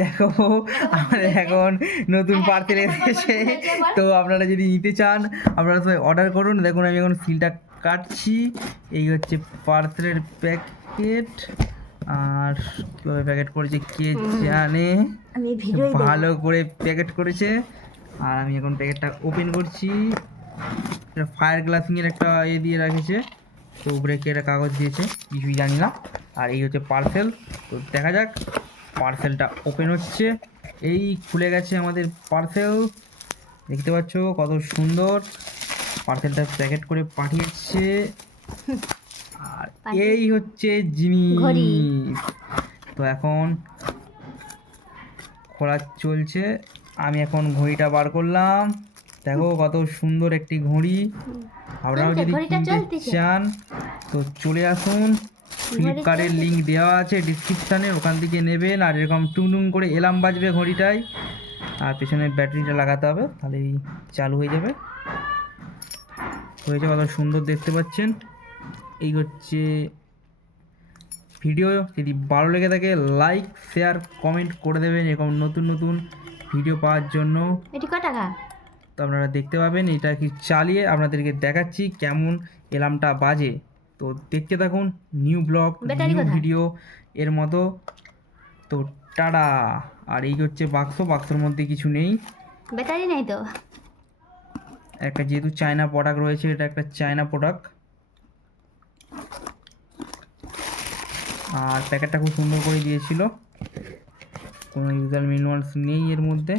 দেখো আমাদের এখন নতুন পার্সেল এসেছে। তো আপনারা যদি নিতে চান আপনারা সবাই অর্ডার করুন। দেখুন আমি এখন সিলটা কাটছি। এই হচ্ছে পার্সেলের প্যাকেট। আর কীভাবে প্যাকেট করেছে কে জানে, ভালো করে প্যাকেট করেছে। আর আমি এখন প্যাকেটটা ওপেন করছি। ফায়ার গ্লাসিংয়ের একটা দিয়ে রেখেছে, তো উপরে কি একটা কাগজ দিয়েছে কিছুই জানি না। আর এই হচ্ছে পার্সেল। তো দেখা যাক পার্সেলটা ওপেন হচ্ছে। এই খুলে গেছে আমাদের পার্সেল, দেখতে পাচ্ছ কত সুন্দর পার্সেলটা প্যাকেট করে পাঠিয়েছে। আর এই হচ্ছে জিনিস। তো এখন খোলা চলছে। আমি এখন ঘড়িটা বার করলাম, দেখো কত সুন্দর একটি ঘড়ি। আপনারাও যদি কিনতে চান তো চলে আসুন। ফ্লিপকার্টের লিঙ্ক দেওয়া আছে ডিসক্রিপশানে, ওখান থেকে নেবেন। আর এরকম টুংটুং করে এলার্ম বাজবে ঘড়িটায়, আর পেছনে ব্যাটারিটা লাগাতে হবে, তাহলেই চালু হয়ে যাবে। হয়েছে, কত সুন্দর দেখতে পাচ্ছেন। এই হচ্ছে ভিডিও। যদি ভালো লেগে থাকে লাইক শেয়ার কমেন্ট করে দেবেন এরকম নতুন নতুন ভিডিও পাওয়ার জন্য। এটি কত টাকা? তো আপনারা দেখতে পাবেন, এটা কি চালিয়ে আপনাদেরকে দেখাচ্ছি কেমন এলার্মটা বাজে। তো দেখতে থাকুন নিউ ব্লগ নিউ ভিডিও এর মতো। তো টাটা। আর এই হচ্ছে বাক্সের মধ্যে কিছু নেই, ব্যাটারি নেই তো। একটা যেহেতু চায়না প্রোডাক্ট রয়েছে, এটা একটা চায়না প্রোডাক্ট। আর প্যাকেটটা খুব সুন্দর করে দিয়েছিল, কোনো ইউজার ম্যানুয়ালস নেই এর মধ্যে।